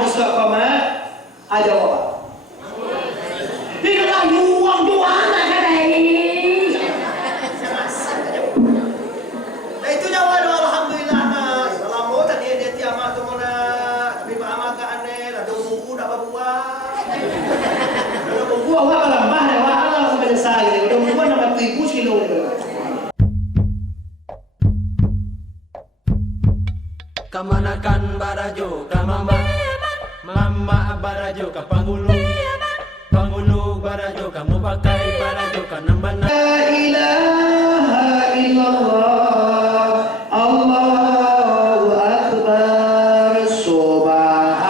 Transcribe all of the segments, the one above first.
di surat Qamar aja apa? Tidak lah uang doa nak kadai. Nah itu nyawa doa alhamdulillah nah. Kalau mau tadi dia tiama tu mana tapi mama ke aneh ada buku dak buat. Ada buku awak lambah dah awak Allah menyesal gitu. Udah buku nama 1000 kilo gitu. Kamanakan barajo kamama mama barajo ka pangulo barajo kamu pakai barajo ka nambana La ilaha illallah Allahu akbar subhanallah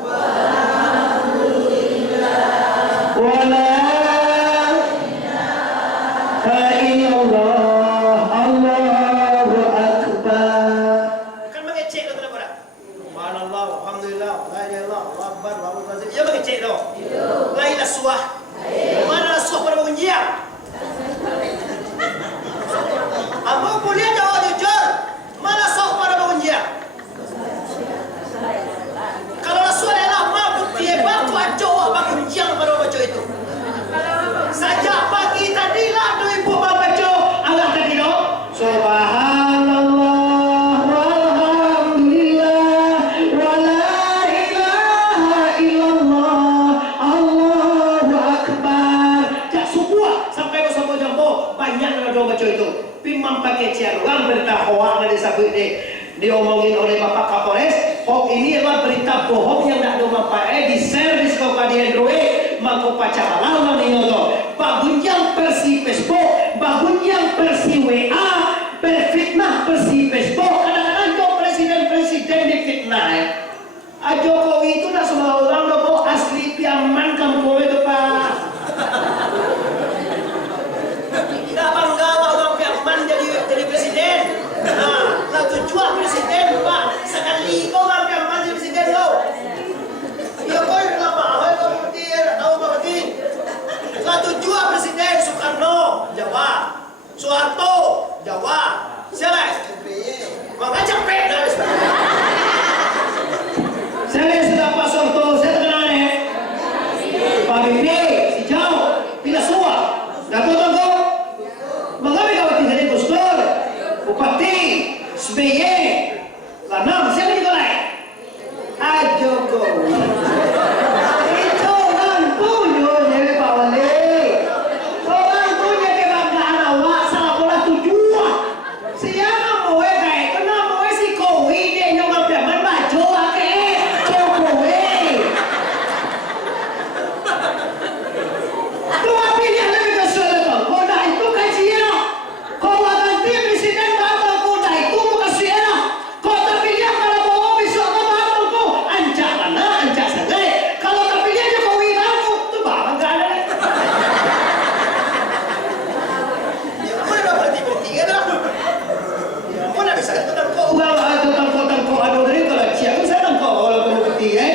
walhamdulillah wa la ilaha illallah Allahu akbar. Kan mengecek tu kenapa dah? Subhanallah, alhamdulillah, la ilaha illallah, Allahu akbar, Allahu azim. Ya mengecek tu. La ilaha suah. Mana suah pada mengunjian? Abang boleh jawab jujur. Mana suah pada mengunjian? Kalau suah adalah mampu tiba tu jawab bagi mengunjian pada baca itu. Saja pagi tadi lah tu ibu baca Allah tadi tu. Subhanallah walhamdulillah wa la ilaha illallah Allahu akbar. Tak semua sampai ke semua jambo banyak nak doa baca itu. Pimam pakai orang berita hoak dari sabut ini diomongin oleh Bapak Kapolres. Hoax ini adalah berita bohong yang nak doa di share di sekolah di Android. Maka pacar lawan ini tu. Bagunjang versi Facebook, bagunjang versi WA, berfitnah versi Facebook. Kadang-kadang jo presiden difitnah. Jokowi itu nak semua orang dobo asli piaman kampung itu Pak. Tidak bangga orang piaman jadi presiden. Nah, lah tujuan presiden Pak. Sekali kau orang piaman jadi presiden kau. Ya kau lama awal kau bertir, tahu berarti. Lah tujuan presiden Soekarno, Jawa. Soeharto, Jawa. Siapa? Mengajak pek dah. Saya sudah Pak Soeharto, saya terkenal ni. Pak Bibi, si Jauh, tidak semua. Datuk Tunggu, mengambil kawati jadi Gus Dur, Bupati, SBY, Lanam, siapa juga lain? Jokowi. Itu orang punya ni Pak Wali. Orang punya kebanggaan awak salah pola tujuan. Siapa mau kayak kenapa si Kowi dia nyokap dia membaca ke Jokowi. Tuh pilih lebih ke soal koda itu kajian. Kau ganti presiden batal koda itu bukan siapa. Kau terpilih kalau bawa besok kau batal kau ancak mana ancak saja. Kalau terpilih Jokowi tahu tu barang kan. Kamu dah berhenti kan dah. Kamu dah bisa kan kau. Well, tangko ada dari kalau siapa saya tangko kalau kamu ketiga,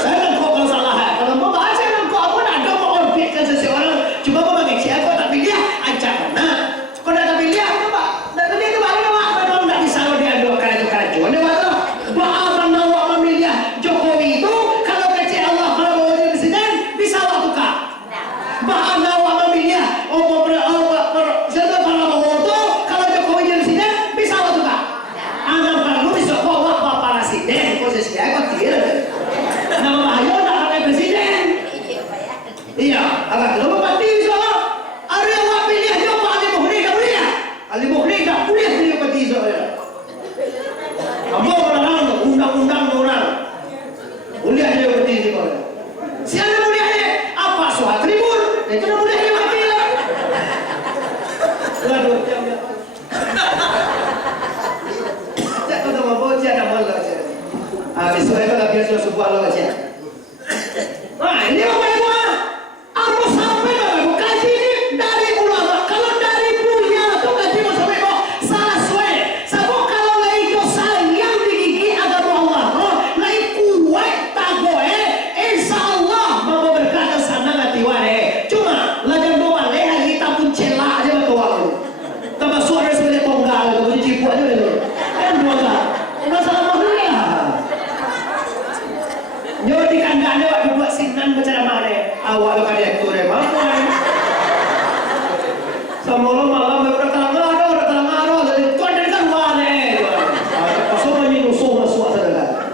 saya tangko kalau salah. Kalau mau bahas saya tangko aku nak ada mau orbitkan seseorang. Cuma mau bagi siapa tak pilih ancak mana. Kalau tak pilih apa pak? Tak pilih itu balik awak. Memang tak bisa dia dua kali kerajuan dia waktu. Bahasan awak memilih Jokowi itu kalau kecil Allah kalau mau jadi presiden bisa awak tukar. Bahasan awak memilih siapa para itu kalau Jokowi jadi presiden bisa awak tukar. Anggap perlu bisa bawa bapak presiden posisi aku tidak. Nama bahaya nak pakai presiden. Iya, agak terlalu mati soal. Ada yang nak pilih dia Pak Ali Muhri tak boleh ya? Ali Muhri tak boleh pilih peti soal. Kamu orang undang-undang orang. Boleh dia peti soal. Siapa boleh dia? Apa soal tribun? Itu tak boleh dia mati lah. Lalu jam dia. Tak tahu nama bocah dah malu aja. Besok itu lagi sebuah lo aja. Nah ini apa yang buat? Aku sampai dalam kaji ini dari ulama. Kalau dari buya tu kaji mau sampai kok salah sesuai. Sebab kalau lagi kau sayang di gigi agama Allah, lagi kuat tak boleh. Insya Allah mau berkata sana nanti wale. Cuma lagi doa leha kita pun celak aja betul aku. Tambah suara sebagai tonggal, tu cipu aja dulu. Kan dua tak. Masalah mahal. senang berceramah deh. Awak lo kan dia tuh deh, mampu kan? Semua malam udah terang ada, jadi tuan dari kan mana? Pasal banyak usul masuk saudara.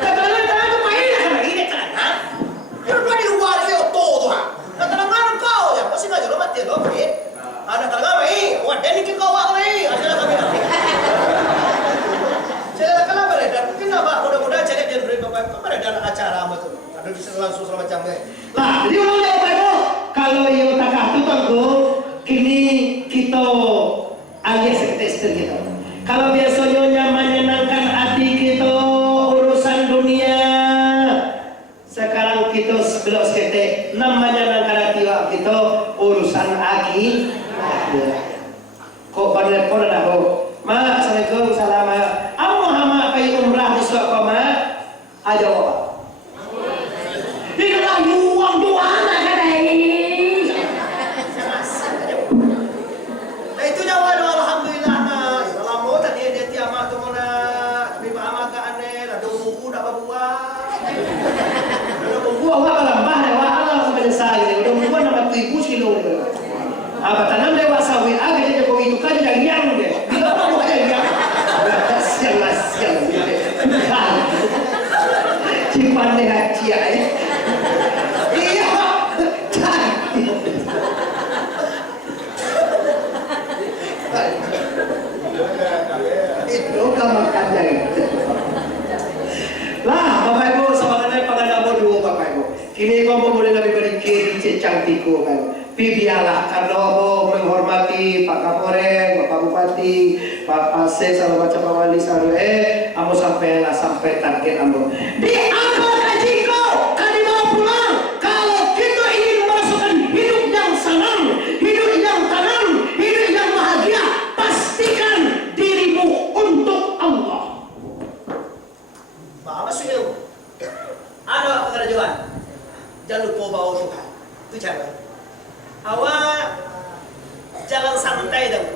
Kadang-kadang itu main kan ini kan. Kalau di luar sih oto tuh. Kadang-kadang kau ya pasti nggak jalan mati lo, Pak. Ada kadang-kadang main, wah dan ini kau awak main, ada kami. Saya kenapa deh? Dan mungkin apa? Mudah-mudahan cari dia beri bapak. Kemana ada acara apa tuh? Ada bisa langsung semacam deh. Lah, jadi orang lihat apa itu? Kalau yang tak kahtu tanggo, kini kita alias tester kita. Kalau biasanya nyaman menyenangkan hati kita urusan dunia, sekarang kita belok sekete namanya menyenangkan hati kita urusan akhirat. Kok pada pun ada ho? Ma, assalamualaikum, salam. Amu hama pai umrah di suatu koma, ada apa? Tinggal uang doa nak kadai. Nah itu nyawa doa alhamdulillah nah. Kalau mau tadi dia tiama tu mana, tapi mama ke aneh, ada buku dak buat. Gua lambah dewa Allah menyesal ini. Udah gua nama 1000 kilo. Apa tanam dewa sawit aga dia Jokowi itu kan yang deh. Bila apa gua yang. Sial. Cipan deh hacia ya. Iya. Itu kamar kandang. Lah, Bapak Ibu, semangatnya pengadaan dua Bapak Ibu. Kini kamu boleh lebih beri cantikku kan. Bibialah karena kamu menghormati Pak Kapolres, Bapak Bupati, Pak Pasek, sama macam Pak Wali Sarwe. Kamu sampai target kamu. Di angkot ajiko, kami mau pulang. Kalau kita ingin merasakan hidup yang senang, hidup yang tenang, hidup yang bahagia, pastikan dirimu untuk Allah. Bapak sudah ada pekerjaan. Jangan lupa bawa Tuhan. Itu cara. Awak jalan santai dong.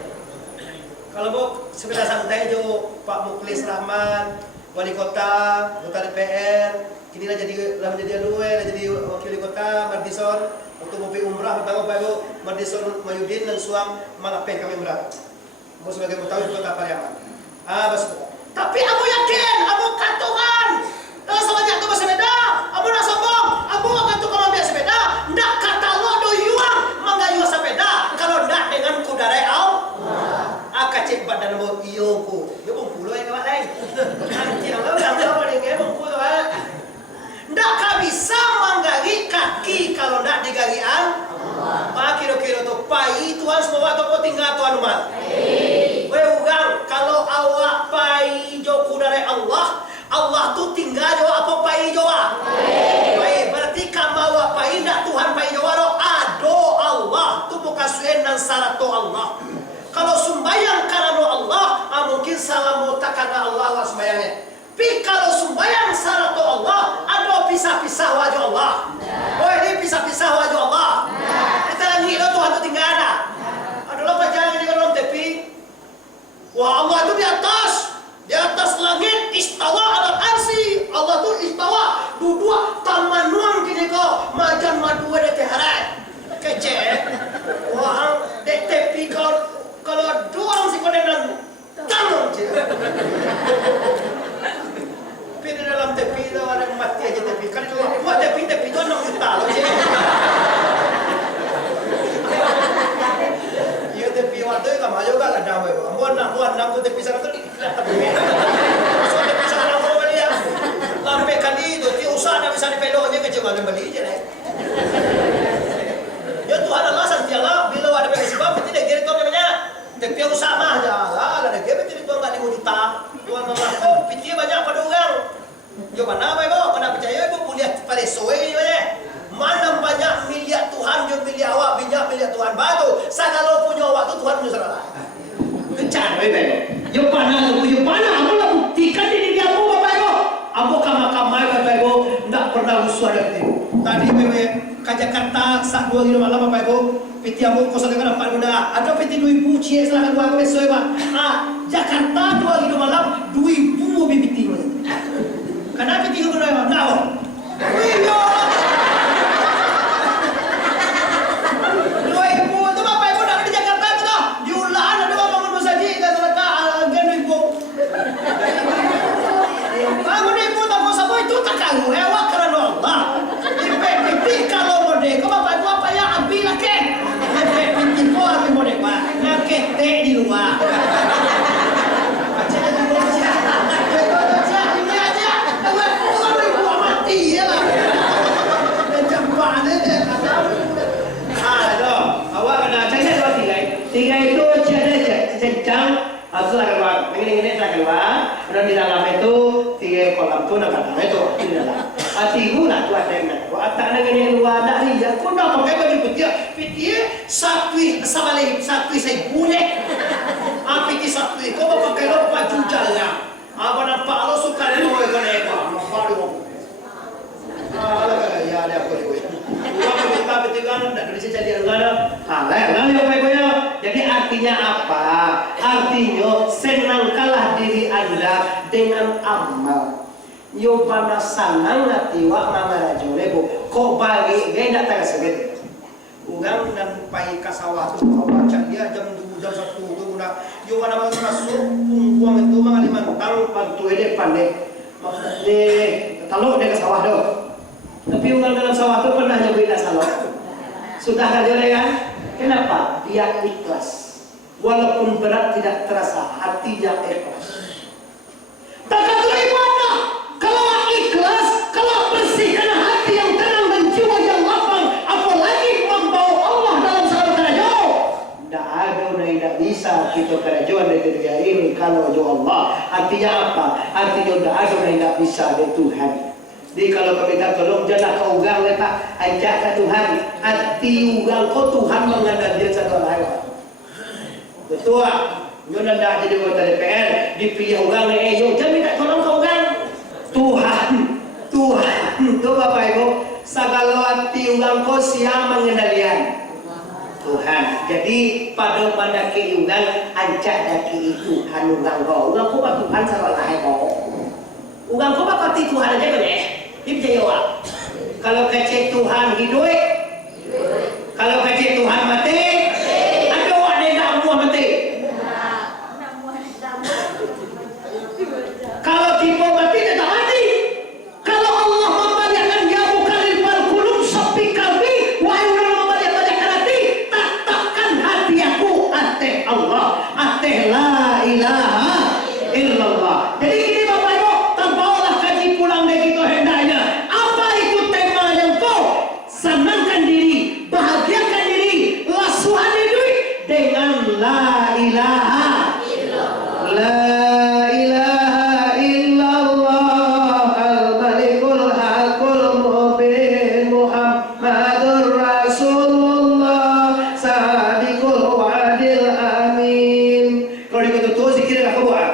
Kalau mau sepeda santai jo Pak Muklis Rahman, Wali Kota, Anggota DPR, kini lah jadi wakil wali kota Mardison untuk mau umrah pertama Pak Ibu Mardison Mayudin dan suam malape kami umrah. Mau sebagai mutawi kota Pariaman. Tapi aku yakin, aku kantongan. Kalau sebanyak tu bersepeda, aku nak sombong, aku akan tukar ambil sepeda. Ndak kata lo do yuang manggayu sepeda. Kalau ndak dengan kudarai au, akan cek badan mo iyo ku. Yo bung pulo yang lain. Nanti lo dengan bung pulo ndak bisa manggali kaki kalau ndak digalian. Pak kira-kira tu pai Tuhan semua tu tinggal Tuhan umat. Ugang kalau awak pai jo kudarai Allah. Allah tu tinggal jo apa pai joa. Baik, berarti kamu awak pai ndak Tuhan pai joa ro ado Allah. Tu bukan suen dan syarat tu Allah. Kalau sembahyang karena Allah, mungkin salah mutak karena Allah sembahyangnya. Tapi kalau sembahyang syarat tu Allah, ada pisah-pisah wajah Allah. Oh ini pisah-pisah wajah Allah. Kita lagi itu Tuhan tu tinggal ada. Adalah pajangan di dalam tepi. Wah Allah itu di atas langit istawa ala arsi. Allah tu istawa duduk tamanuang kini kau majan madu ada teharan kece. Wah dek tepi kalau doang si kau dengan tangan je. Tapi di dalam tepi itu ada mati aja tepi. Kan buat tepi itu 6 juta loh je. Iya tepi waktu itu kamu juga ada apa? Buat nak tepi sana tu. So tepi sana kau beli ya. Lampai kali itu ti usaha dah bisa dipeloknya ke jangan beli je deh. Ya Tuhan Allah santialah bila ada sebab tidak direktur namanya. Tepi usaha mah ada dia betul itu enggak 5 juta. Tuhan Allah oh piti banyak pada orang. Yo mana bae bo, kada percaya ibu kuliah pada soe ni bae. Mana banyak miliar Tuhan yo miliar awak miliar Tuhan batu. Sagala punya awak tu Tuhan punya salah. Kencan bae. Yo pana, aku lah buktikan di dia aku Bapak Ibu. Aku kamar-kamar Bapak Ibu enggak pernah rusuh ada itu. Tadi bae ke Jakarta sak 2 kilo malam Bapak Ibu. Piti amu kos dengan 4 muda. Ada piti 2000 cie silakan buang besok Pak. Jakarta 2 kilo malam 2000 mobil piti. Kenapa piti ke mana? Tahu. Wih, Karena di dalam itu tiga kolam tu nak kata itu di dalam. Hati guna tu ada yang nak. Tak ada yang luar ada ni. Kau nak pakai baju putih? Putih satu sabalik satu saya boleh. Putih satu. Kau pakai lo baju jalan. Apa nampak lo suka ni lo ikan ekor. Nampak lo. Ya ada apa ni? Kalau kita bertiga nak bisa jadi negara. Lalu apa itu? Jadi artinya apa? Artinya senangkanlah diri Anda dengan amal. Yo bana sanang hati wa mangarajo lebo. Kok bagi dia nak tak sebet. Ugang dan pai ka sawah tu baca dia jam 2 jam 1 tu nak yo bana masuk pungkuang itu mga limantang pag tuwede pandai. Maksudnya talok dia ke sawah do. Tapi ugang dalam sawah tu pernah nyobain salok. Sudah kerja kan? Kenapa? Dia ikhlas. Walaupun berat tidak terasa, hatinya ikhlas. Takatur ibadah. Kalau ikhlas, kalau bersihkan hati yang tenang dan jiwa yang lapang, apalagi membawa Allah dalam satu kerja. Tidak ada yang tidak bisa kita kerjaan di dunia ini kalau jauh Allah. Artinya apa? Artinya tidak ada yang tidak bisa dari Tuhan. Jadi kalau kami minta tolong jangan kau ugang letak ajak ke Tuhan. Hati ugang kau Tuhan mengandalkan dia satu lewat. Betul. Yo nanda jadi anggota DPR dipilih ugang yo jangan minta tolong kau ugang. Tuhan tu Bapak Ibu segala hati ugang kau siang mengendalian Tuhan. Jadi pada mandaki ugang ajak daki Tuhan ugang kau. Ugang kau Tuhan salah kau. Ugang kau bakal Tuhan aja kan Ibu jawab. Kalau kecil Tuhan hidup, kalau kecil Tuhan mati, ada orang yang tak mau mati. Kalau tipe mati tidak mati. Kalau Allah membaliakan dia bukan lipal kulub sepi kalbi, wahai orang membaliakan hati, takkan hati aku ateh Allah, ateh la ilaha illallah. Jadi ini Bapak Ibu, terbawalah kaji pulang dari kita hendaknya. Apa itu tema yang kau senangkan diri, bahagiakan diri, lasuhan diri dengan la ilaha illallah. La ilaha illallah al-malikul hakul mubin Muhammadur Rasulullah sadiqul wa'adil amin. Kalau dikutuk zikir apa buat?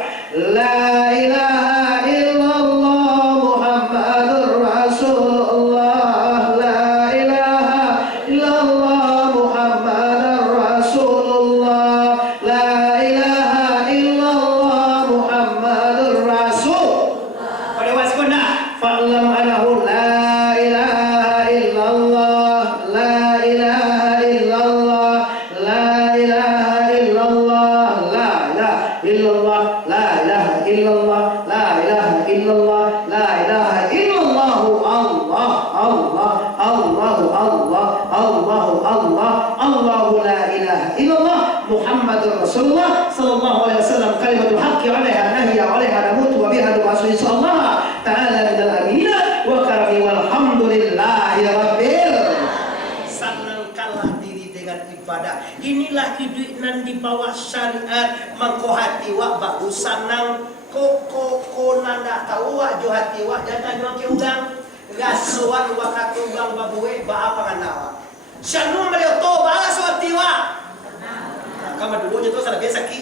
La ilaha illallah Muhammadur Rasulullah. La ilaha illallah Muhammadur Rasulullah. La ilaha illallah Muhammadur Rasulullah. Pada waspada fa'lam anahu la ilaha illallah. La ilaha illallah. La ilaha illallah. La ilaha illallah. La ilaha illallah. La ilaha illallah. La ilaha illallah. Allah Allahu la ilaha illallah Muhammadur Rasulullah sallallahu alaihi wasallam kalimatul haqqi 'alaiha nahya 'alaiha namut wa biha nub'atsu insyaallah ta'ala minal amina wa karami walhamdulillahi rabbil senangkanlah diri dengan ibadah. Inilah hidup nan di bawah syariat mangko hati wa bagus sanang ko nanda tahu wa jo hati wa jangan jo ke ugang gasuan wa katugang babuwe ba apa kanawa syanu malio to bala suati wa kama dulu itu salah biasa ki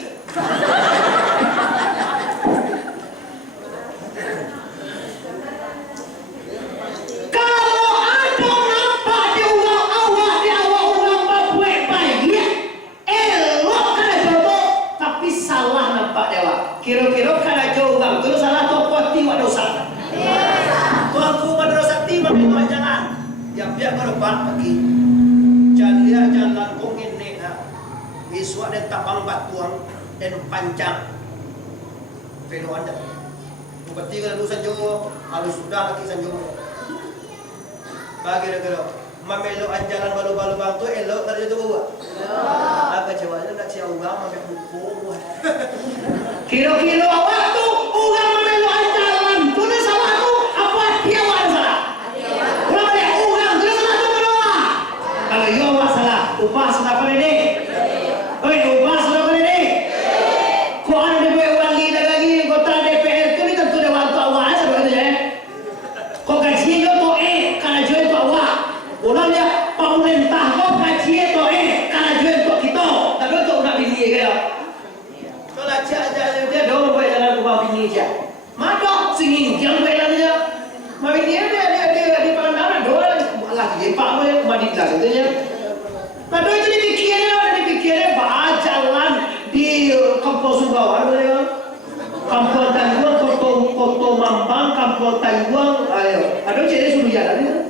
kalau ada nampak di ulang awak di awak ulang babuwe bayi elok kana jodoh tapi salah nampak dewa kira-kira kana jo ugang terus salah to poti wa dosa tuanku madrasah timah jangan yang biar berubah pergi jalan kongin nena iswa dan tabang batuang dan panjang pero anda bukti kalau sanjo halus sudah lagi sanjo bagi negara mamelo anjalan balu-balu bang tu elok kerja tu gua apa ceweknya nak siapa uang makan buku kilo-kilo awak tu uang mamelo anjalan tu ni salah tu apa dia awak salah uang dia uang tu salah tu berapa kalau yo awak salah upah sudah pada ni oi upah sudah pada ni kau ada DPR wali lagi kota DPR Madok singing yang belannya. Mari dia di Pangandaran doa lagi Pak boleh madit lah katanya. Nah itu dipikirnya jalan di Kampung Sumbawa boleh Kampung Tangguang, Koto Mampang, Kampung Tangguang, aduh jadi suruh jalan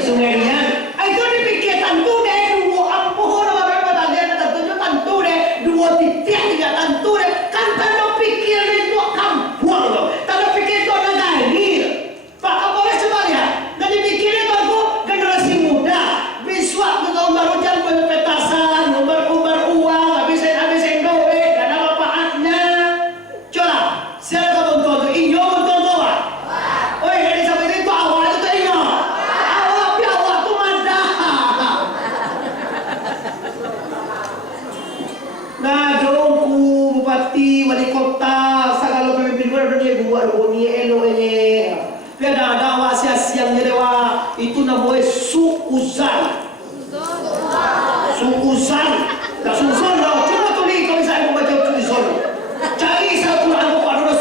Sungai Rian. Itu dipikir tentu deh dua ampuh nama berapa tadi tentu deh dua titik tiga tentu deh kan tanpa pikir itu kampung loh. Tanpa pikir itu negara. Pak Kapolres coba lihat. Dan dipikirnya baru generasi muda. Biswa untuk baru jangan berpetasan, umbar uang, habisin duit, gak ada manfaatnya. Coba, siapa kamu tuh? Inyo betul Pak. Oi, dari sampai itu awal itu inyo. Awal tuh madah. Nah, dongku bupati, wali kota, segala pemimpin dunia buat dunia elo ini. Biar ada wasia siang dewa itu namanya suuzan. Suuzan. Tak suuzan lah. Coba tulis kalau saya mau baca suuzan. Cari satu Quran apa ada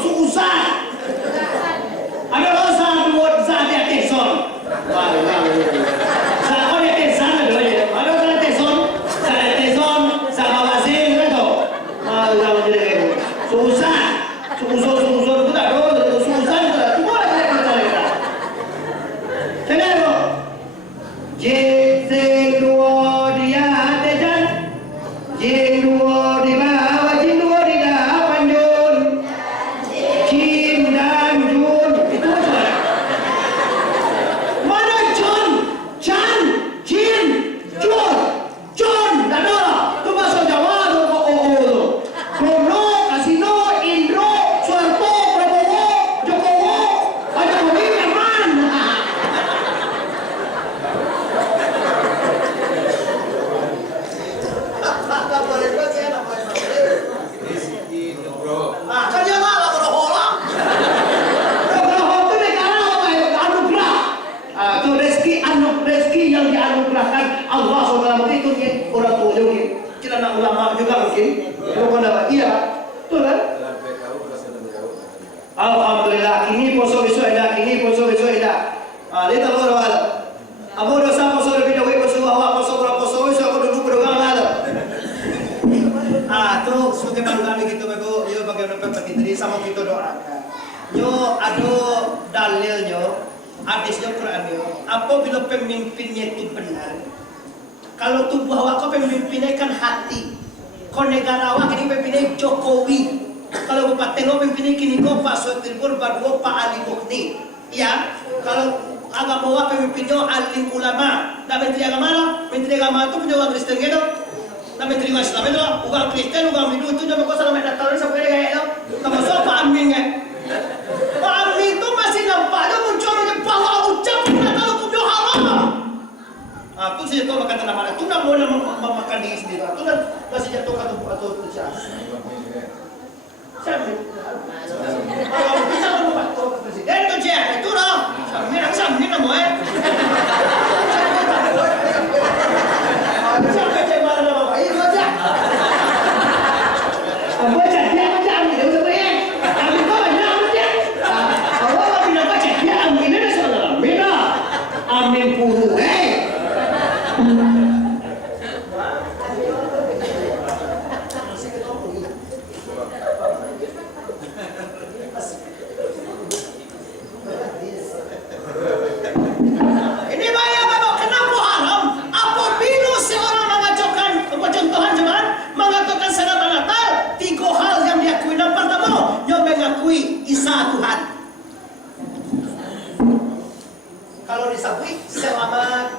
suuzan. Ada rasa dua zat dia teson. Saya kau dia teson ada ya. Ada orang teson. Saya teson. Saya wazir itu. Malah jadi suuzan. Suuzan itu tak ada. Suuzan itu. Alhamdulillah, kini poso besok ada. Lihat apa ada. Amo dosa poso lebih dahulu poso awak poso besok aku duduk berdoa ada. Terus sebagai kami gitu bego, yo bagaimana petitri sama kita doakan. Yo ado dalilnya, hadisnya Qurannya. Apabila pemimpinnya itu benar, kalau tubuh awak kau pemimpinnya kan hati. Kau negara awak ini pemimpinnya Jokowi. Kalau bupati lo pemimpinnya kini kau Pak Sotilbur berdua Pak Ali Mukhni. Ya, kalau agama awak pemimpinnya alim ulama. Dan menteri agama itu punya orang Kristen gitu. Dan menteri Islam itu orang Kristen, orang Hindu itu nama kau salam Natal sampai kayak itu. Termasuk Pak Amin kan. Pak Amin itu masih nampak dia muncul di bawah ucap Natal punya haram. Itu sih kau makan tanah mana? Itu nak boleh makan diri sendiri. Itu nak masih jatuh atau pecah. Siapa? Kalau bisa membuat presiden tu je, itu dah. Sambil nak buat. Siapa cemar nama baik saja. Apa jadi macam ni? Dia sebenarnya. Kami kau banyak macam. Kalau kau tidak baca dia amin ada salah. Beda. Amin puluh. Isa Tuhan. Kalau disabui selamat.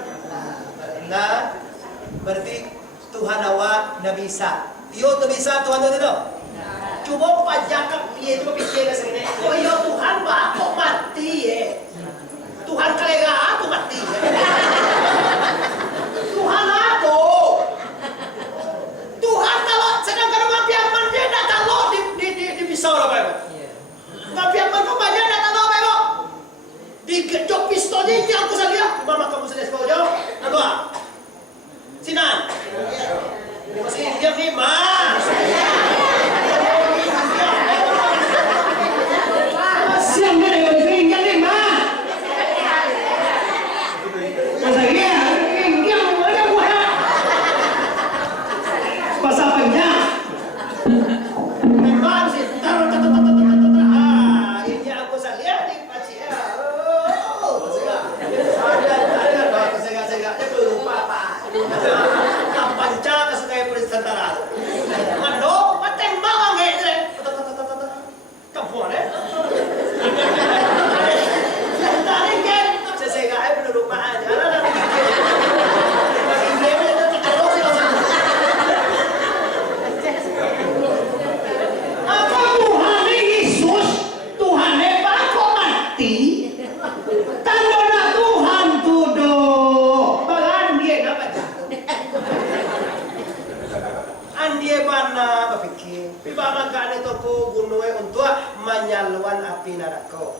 Nah, berarti Tuhan awak nabi Isa. Iyo tu bisa Tuhan tu tidak. Cuba pajak dia itu pikir ke sini. Oh iyo Tuhan bah kok mati ya. Tuhan kalega aku mati. Tuhan aku. Tuhan kalau sedang kalau mati aman dia nak kalau di pisau lah Pak. Tapi apa tu banyak nak tahu apa lo? Di jok pistol ni aku saja. Mama kamu sudah sekolah jauh. Apa? Sinan. Masih diam ni, mas. Tarik kan? Saya kaya penduduk Pak jalan nanti gigit. Bagi dia nanti kalau sih. Apa Tuhan Yesus? Tuhan bako mati? Tanda na Tuhan tudo. Balan dia apa dah? Andie mana berfikir? Pibamakan itu ko gunung untuk menyaluan api neraka.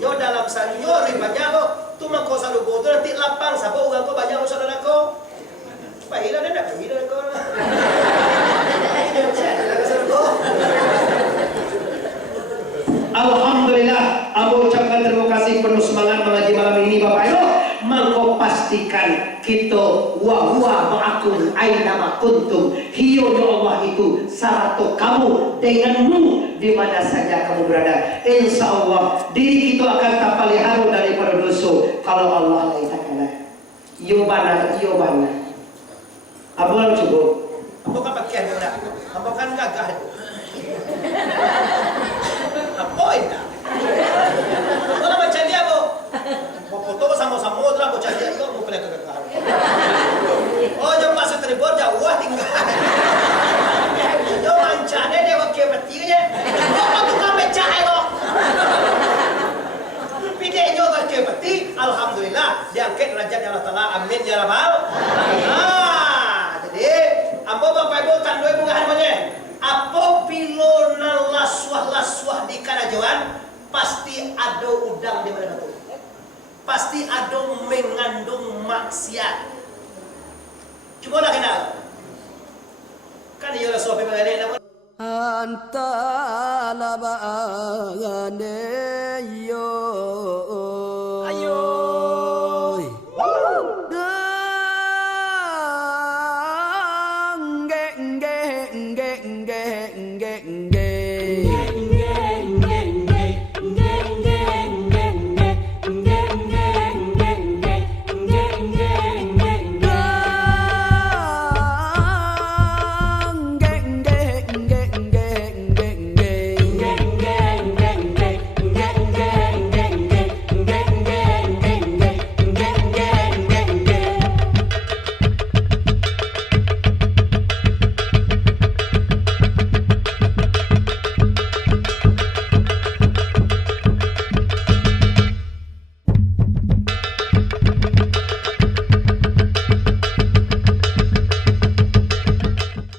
Nyo dalam sanyo ribanya ko tuma ko sa lugo to nanti lapang sabo ugang ko banyak usaha neraka. Pahila dia nak pahila ko. Alhamdulillah, Abu ucapkan terima kasih penuh semangat mengaji malam ini Bapak Ibu. Mangko pastikan kita wa huwa ma'akum aina kuntum. Hiyo ya Allah itu saratu kamu denganmu di mana saja kamu berada. Insya Allah diri kita akan tak pelihara daripada dosa kalau Allah laitakanlah. Yo bana. Abu cukup. Apa kan pakai dia? Apa kan gagah itu? Apa itu? Kalau macam dia bu, foto sama-sama tu lah macam dia itu bukan gagah. Oh, jom masuk tribun jauh tinggal. Jom mancane dia pakai petinya. Apa tu kan pecah itu? Pidenya pakai peti, alhamdulillah diangkat derajat Allah Taala. Amin ya rabbal. Jadi, apa Bapak Ibu tandoi bungahan mana? Apabila laswah di karajuan, pasti ada udang di mana tu. Pasti ada mengandung maksiat. Cuba lah kenal. Kan ia laswah pemangane nama. Anta la baagane